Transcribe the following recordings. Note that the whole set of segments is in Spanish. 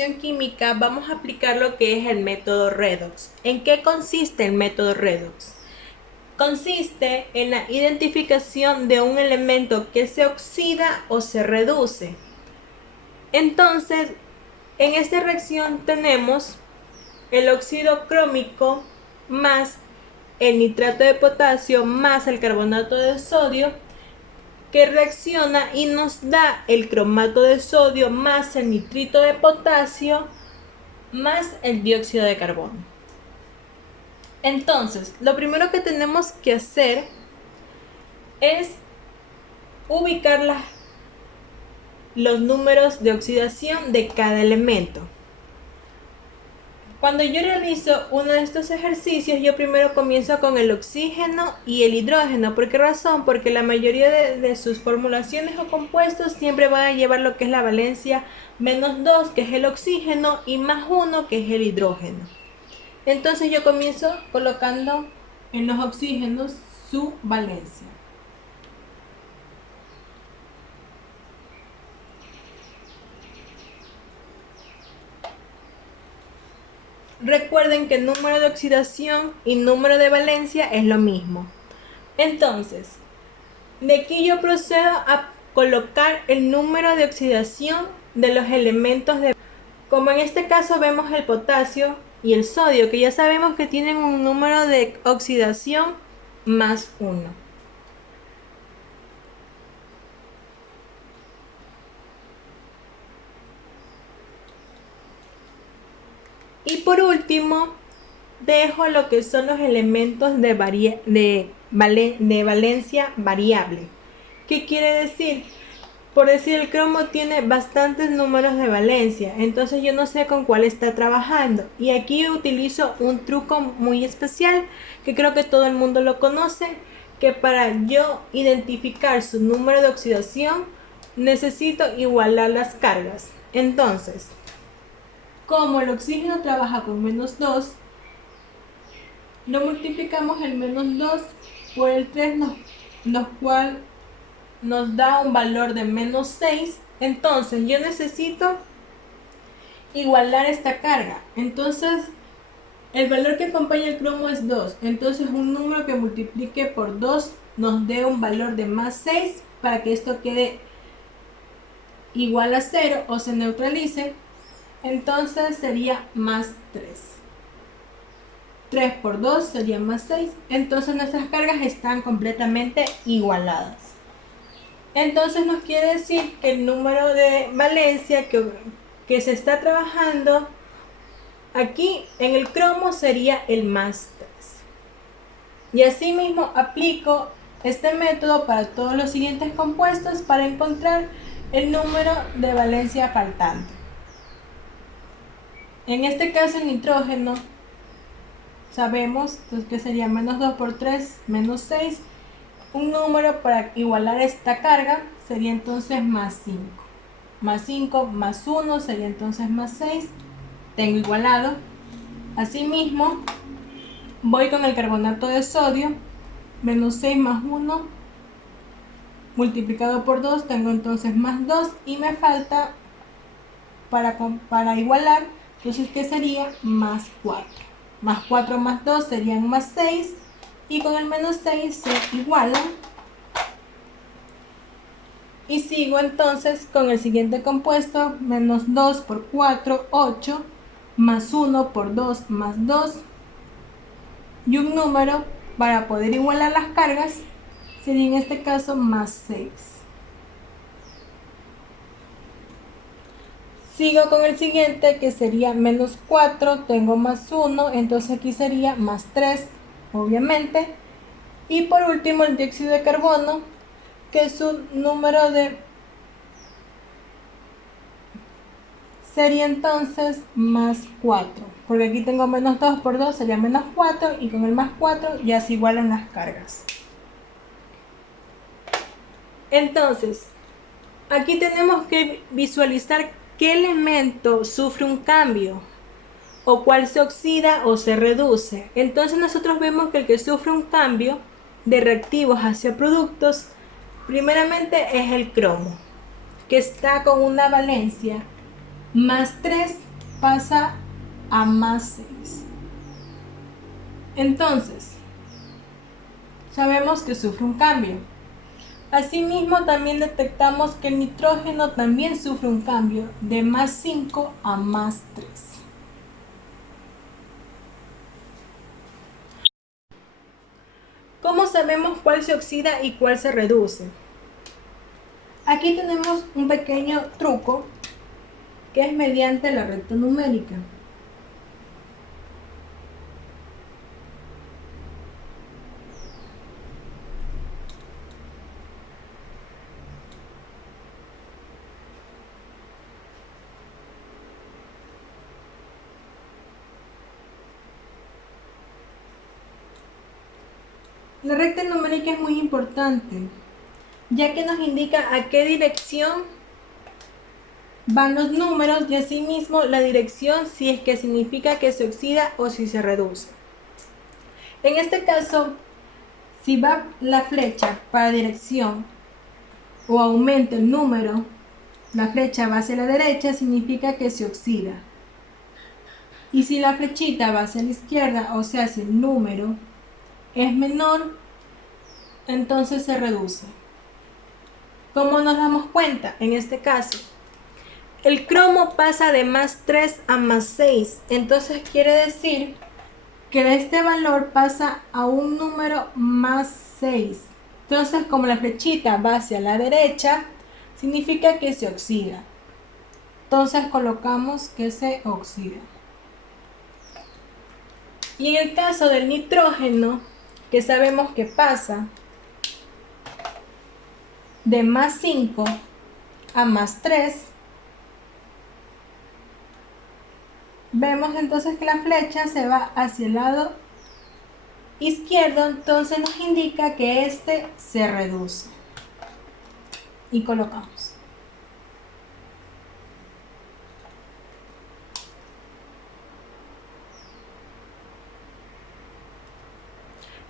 reacción química vamos a aplicar lo que es el método redox. ¿En qué consiste el método redox? Consiste en la identificación de un elemento que se oxida o se reduce. Entonces, en esta reacción tenemos el óxido crómico más el nitrato de potasio más el carbonato de sodio, que reacciona y nos da el cromato de sodio más el nitrito de potasio más el dióxido de carbono. Entonces, lo primero que tenemos que hacer es ubicar los números de oxidación de cada elemento. Cuando yo realizo uno de estos ejercicios, yo primero comienzo con el oxígeno y el hidrógeno. ¿Por qué razón? Porque la mayoría de sus formulaciones o compuestos siempre van a llevar lo que es la valencia -2, que es el oxígeno, y +1, que es el hidrógeno. Entonces yo comienzo colocando en los oxígenos su valencia. Recuerden que el número de oxidación y número de valencia es lo mismo. Entonces, de aquí yo procedo a colocar el número de oxidación de los elementos de... Como en este caso vemos el potasio y el sodio, que ya sabemos que tienen un número de oxidación +1. Y por último, dejo lo que son los elementos de valencia variable. ¿Qué quiere decir? Por decir, el cromo tiene bastantes números de valencia, entonces yo no sé con cuál está trabajando. Y aquí utilizo un truco muy especial que creo que todo el mundo lo conoce, que para yo identificar su número de oxidación necesito igualar las cargas. Entonces, como el oxígeno trabaja con -2, lo multiplicamos el -2 por el 3, lo cual nos da un valor de -6. Entonces yo necesito igualar esta carga. Entonces el valor que acompaña el cromo es 2. Entonces un número que multiplique por 2 nos dé un valor de +6 para que esto quede igual a 0 o se neutralice. Entonces sería +3. 3 por 2 sería +6. Entonces nuestras cargas están completamente igualadas. Entonces nos quiere decir que el número de valencia que se está trabajando aquí en el cromo sería el +3. Y asimismo aplico este método para todos los siguientes compuestos para encontrar el número de valencia faltante. En este caso el nitrógeno sabemos que sería -2 por 3, -6. Un número para igualar esta carga sería entonces +5. +5 más 1 sería entonces +6. Tengo igualado. Asimismo, voy con el carbonato de sodio. -6 más 1 multiplicado por 2, tengo entonces +2. Y me falta para igualar, entonces ¿qué sería? +4. +4 más 2 serían +6. Y con el -6 se igualan. Y sigo entonces con el siguiente compuesto. -2 por 4, 8. +1 por 2, +2. Y un número para poder igualar las cargas sería en este caso +6. Sigo con el siguiente, que sería -4, tengo +1, entonces aquí sería +3, obviamente. Y por último el dióxido de carbono, que su número sería entonces +4, porque aquí tengo -2 por 2 sería -4, y con el +4 ya se igualan las cargas. Entonces, aquí tenemos que visualizar qué elemento sufre un cambio o cuál se oxida o se reduce. Entonces nosotros vemos que el que sufre un cambio de reactivos hacia productos, primeramente es el cromo, que está con una valencia +3 pasa a más 6. Entonces, sabemos que sufre un cambio. Asimismo, también detectamos que el nitrógeno también sufre un cambio de más 5 a más 3. ¿Cómo sabemos cuál se oxida y cuál se reduce? Aquí tenemos un pequeño truco que es mediante la recta numérica. La recta numérica es muy importante, ya que nos indica a qué dirección van los números y asimismo la dirección si es que significa que se oxida o si se reduce. En este caso, si va la flecha para dirección o aumenta el número, la flecha va hacia la derecha, significa que se oxida. Y si la flechita va hacia la izquierda, o sea, si el número es menor, entonces se reduce. ¿Cómo nos damos cuenta? En este caso, el cromo pasa de más 3 a más 6, entonces quiere decir que de este valor pasa a un número más 6. Entonces, como la flechita va hacia la derecha, significa que se oxida. Entonces colocamos que se oxida. Y en el caso del nitrógeno, que sabemos que pasa de más 5 a más 3, vemos entonces que la flecha se va hacia el lado izquierdo, entonces nos indica que este se reduce. Y colocamos.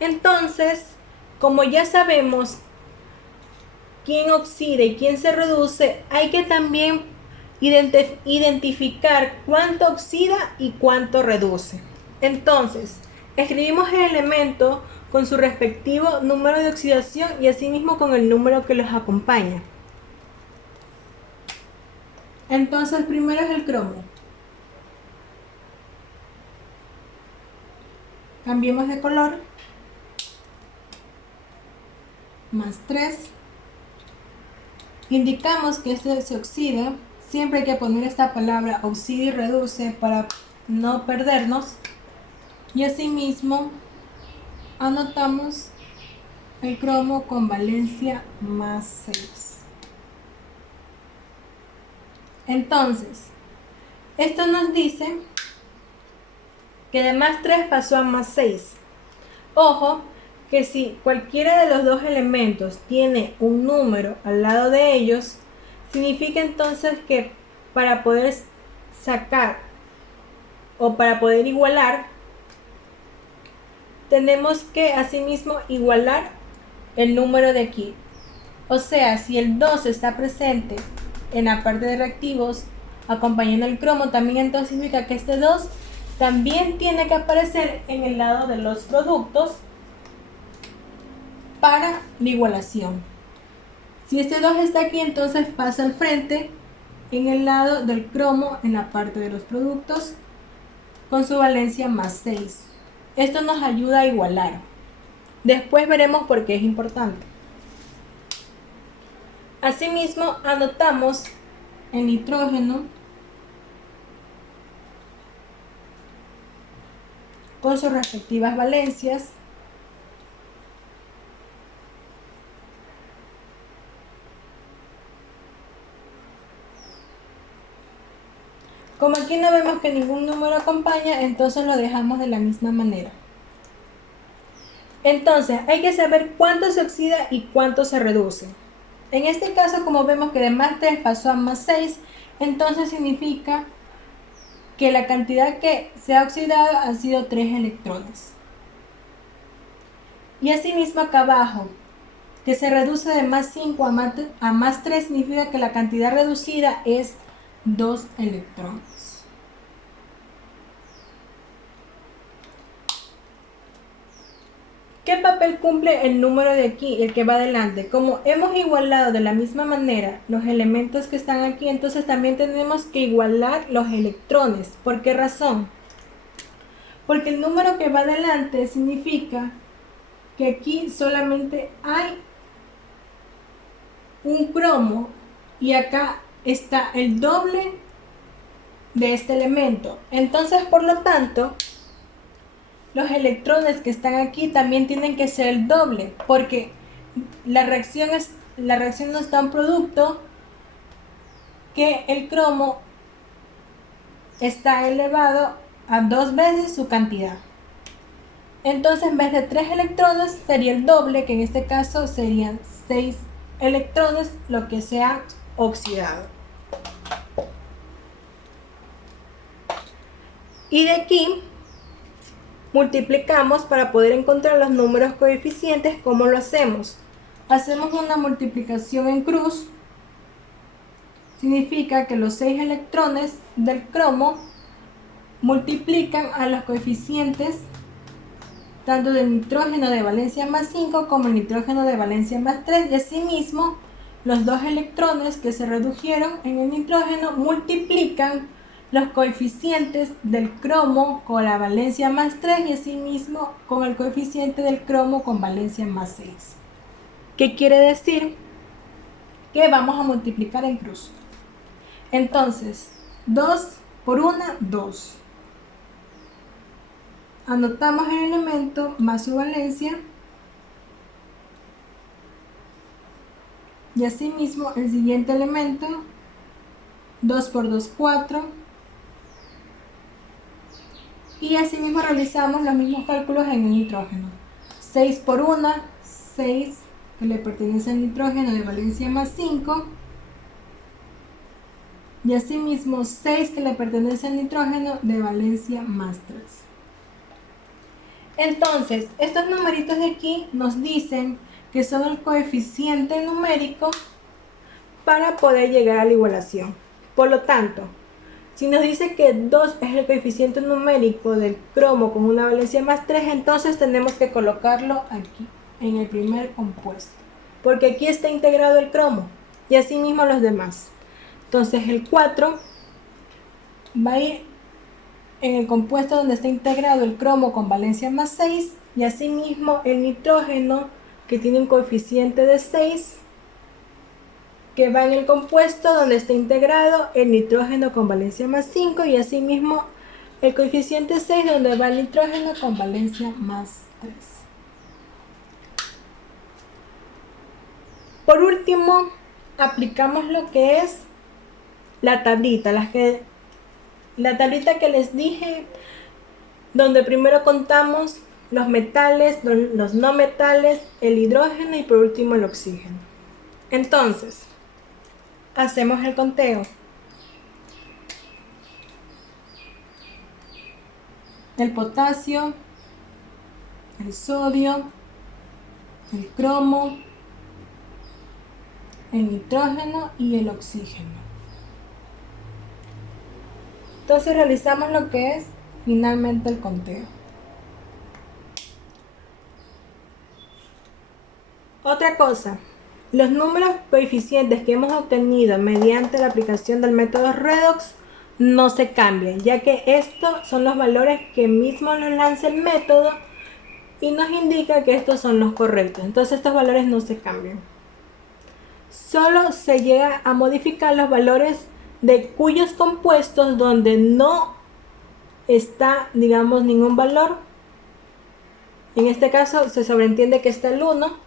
Entonces, como ya sabemos quién oxida y quién se reduce, hay que también identificar cuánto oxida y cuánto reduce. Entonces, escribimos el elemento con su respectivo número de oxidación y asimismo con el número que los acompaña. Entonces, primero es el cromo. Cambiemos de color. Más 3. Indicamos que este se oxida. Siempre hay que poner esta palabra oxida y reduce para no perdernos. Y asimismo anotamos el cromo con valencia más 6. Entonces, esto nos dice que de más 3 pasó a más 6. Ojo, que si cualquiera de los dos elementos tiene un número al lado de ellos, significa entonces que para poder sacar o para poder igualar, tenemos que asimismo igualar el número de aquí. O sea, si el 2 está presente en la parte de reactivos acompañando el cromo, también entonces significa que este 2 también tiene que aparecer en el lado de los productos para la igualación. Si este 2 está aquí, entonces pasa al frente en el lado del cromo en la parte de los productos con su valencia más 6. Esto nos ayuda a igualar. Después veremos por qué es importante. Asimismo, anotamos el nitrógeno con sus respectivas valencias. Como aquí no vemos que ningún número acompaña, entonces lo dejamos de la misma manera. Entonces, hay que saber cuánto se oxida y cuánto se reduce. En este caso, como vemos que de más 3 pasó a más 6, entonces significa que la cantidad que se ha oxidado han sido 3 electrones. Y asimismo acá abajo, que se reduce de más 5 a más 3, significa que la cantidad reducida es 2 electrones. ¿Qué papel cumple el número de aquí, el que va adelante? Como hemos igualado de la misma manera los elementos que están aquí, entonces también tenemos que igualar los electrones. ¿Por qué razón? Porque el número que va adelante significa que aquí solamente hay un cromo y acá está el doble de este elemento. Entonces, por lo tanto, los electrones que están aquí también tienen que ser el doble, porque la reacción no es tan producto que el cromo está elevado a 2 veces su cantidad. Entonces, en vez de 3 electrones sería el doble, que en este caso serían 6 electrones, lo que se ha oxidado. Y de aquí multiplicamos para poder encontrar los números coeficientes. ¿Cómo lo hacemos? Hacemos una multiplicación en cruz. Significa que los 6 electrones del cromo multiplican a los coeficientes tanto del nitrógeno de valencia más 5 como el nitrógeno de valencia más 3, y asimismo los 2 electrones que se redujeron en el nitrógeno multiplican los coeficientes del cromo con la valencia más 3 y asimismo con el coeficiente del cromo con valencia más 6. ¿Qué quiere decir? Que vamos a multiplicar en cruz. Entonces, 2 por 1, 2. Anotamos el elemento más su valencia y asimismo el siguiente elemento, 2 por 2, 4. Y asimismo realizamos los mismos cálculos en el nitrógeno. 6 por 1, 6 que le pertenece al nitrógeno de valencia más 5. Y asimismo 6 que le pertenece al nitrógeno de valencia más 3. Entonces, estos numeritos de aquí nos dicen que son el coeficiente numérico para poder llegar a la igualación. Por lo tanto, si nos dice que 2 es el coeficiente numérico del cromo con una valencia más 3, entonces tenemos que colocarlo aquí, en el primer compuesto. Porque aquí está integrado el cromo y asimismo los demás. Entonces el 4 va a ir en el compuesto donde está integrado el cromo con valencia más 6 y asimismo el nitrógeno que tiene un coeficiente de 6 que va en el compuesto donde está integrado el nitrógeno con valencia más 5 y asimismo el coeficiente 6 donde va el nitrógeno con valencia más 3. Por último, aplicamos lo que es la tablita, la tablita que les dije, donde primero contamos los metales, los no metales, el hidrógeno y por último el oxígeno. Entonces, hacemos el conteo. El potasio, el sodio, el cromo, el nitrógeno y el oxígeno. Entonces realizamos lo que es finalmente el conteo. Otra cosa, los números coeficientes que hemos obtenido mediante la aplicación del método redox no se cambian, ya que estos son los valores que mismo nos lanza el método y nos indica que estos son los correctos. Entonces estos valores no se cambian. Solo se llega a modificar los valores de cuyos compuestos donde no está, digamos, ningún valor. En este caso se sobreentiende que está el 1,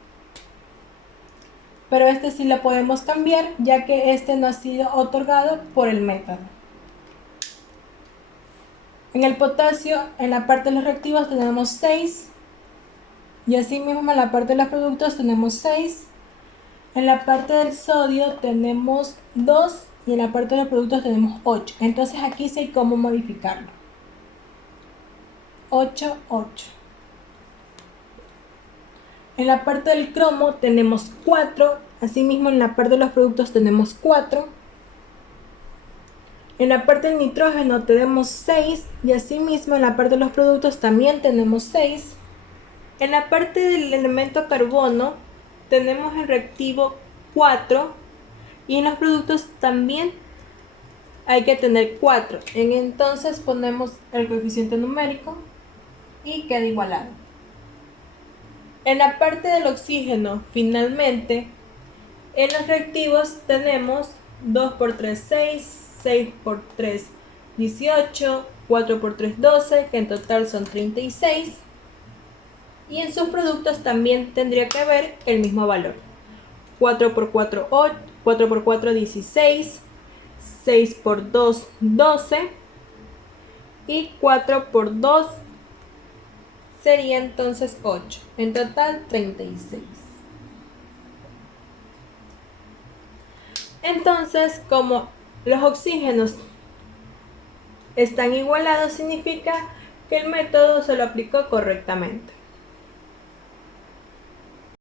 pero este sí lo podemos cambiar ya que este no ha sido otorgado por el método. En el potasio, en la parte de los reactivos tenemos 6 y asimismo en la parte de los productos tenemos 6. En la parte del sodio tenemos 2 y en la parte de los productos tenemos 8. Entonces aquí sí hay cómo modificarlo. 8, 8. En la parte del cromo tenemos 4. Asimismo en la parte de los productos tenemos 4. En la parte del nitrógeno tenemos 6 y asimismo en la parte de los productos también tenemos 6. En la parte del elemento carbono tenemos el reactivo 4 y en los productos también hay que tener 4. Entonces ponemos el coeficiente numérico y queda igualado. En la parte del oxígeno, finalmente, en los reactivos tenemos 2 por 3, 6, 6 por 3, 18, 4 por 3, 12, que en total son 36. Y en sus productos también tendría que haber el mismo valor. 4 por 4, 8, 4 por 4, 16, 6 por 2, 12 y 4 por 2 sería entonces 8. En total 36. Entonces, como los oxígenos están igualados, significa que el método se lo aplicó correctamente.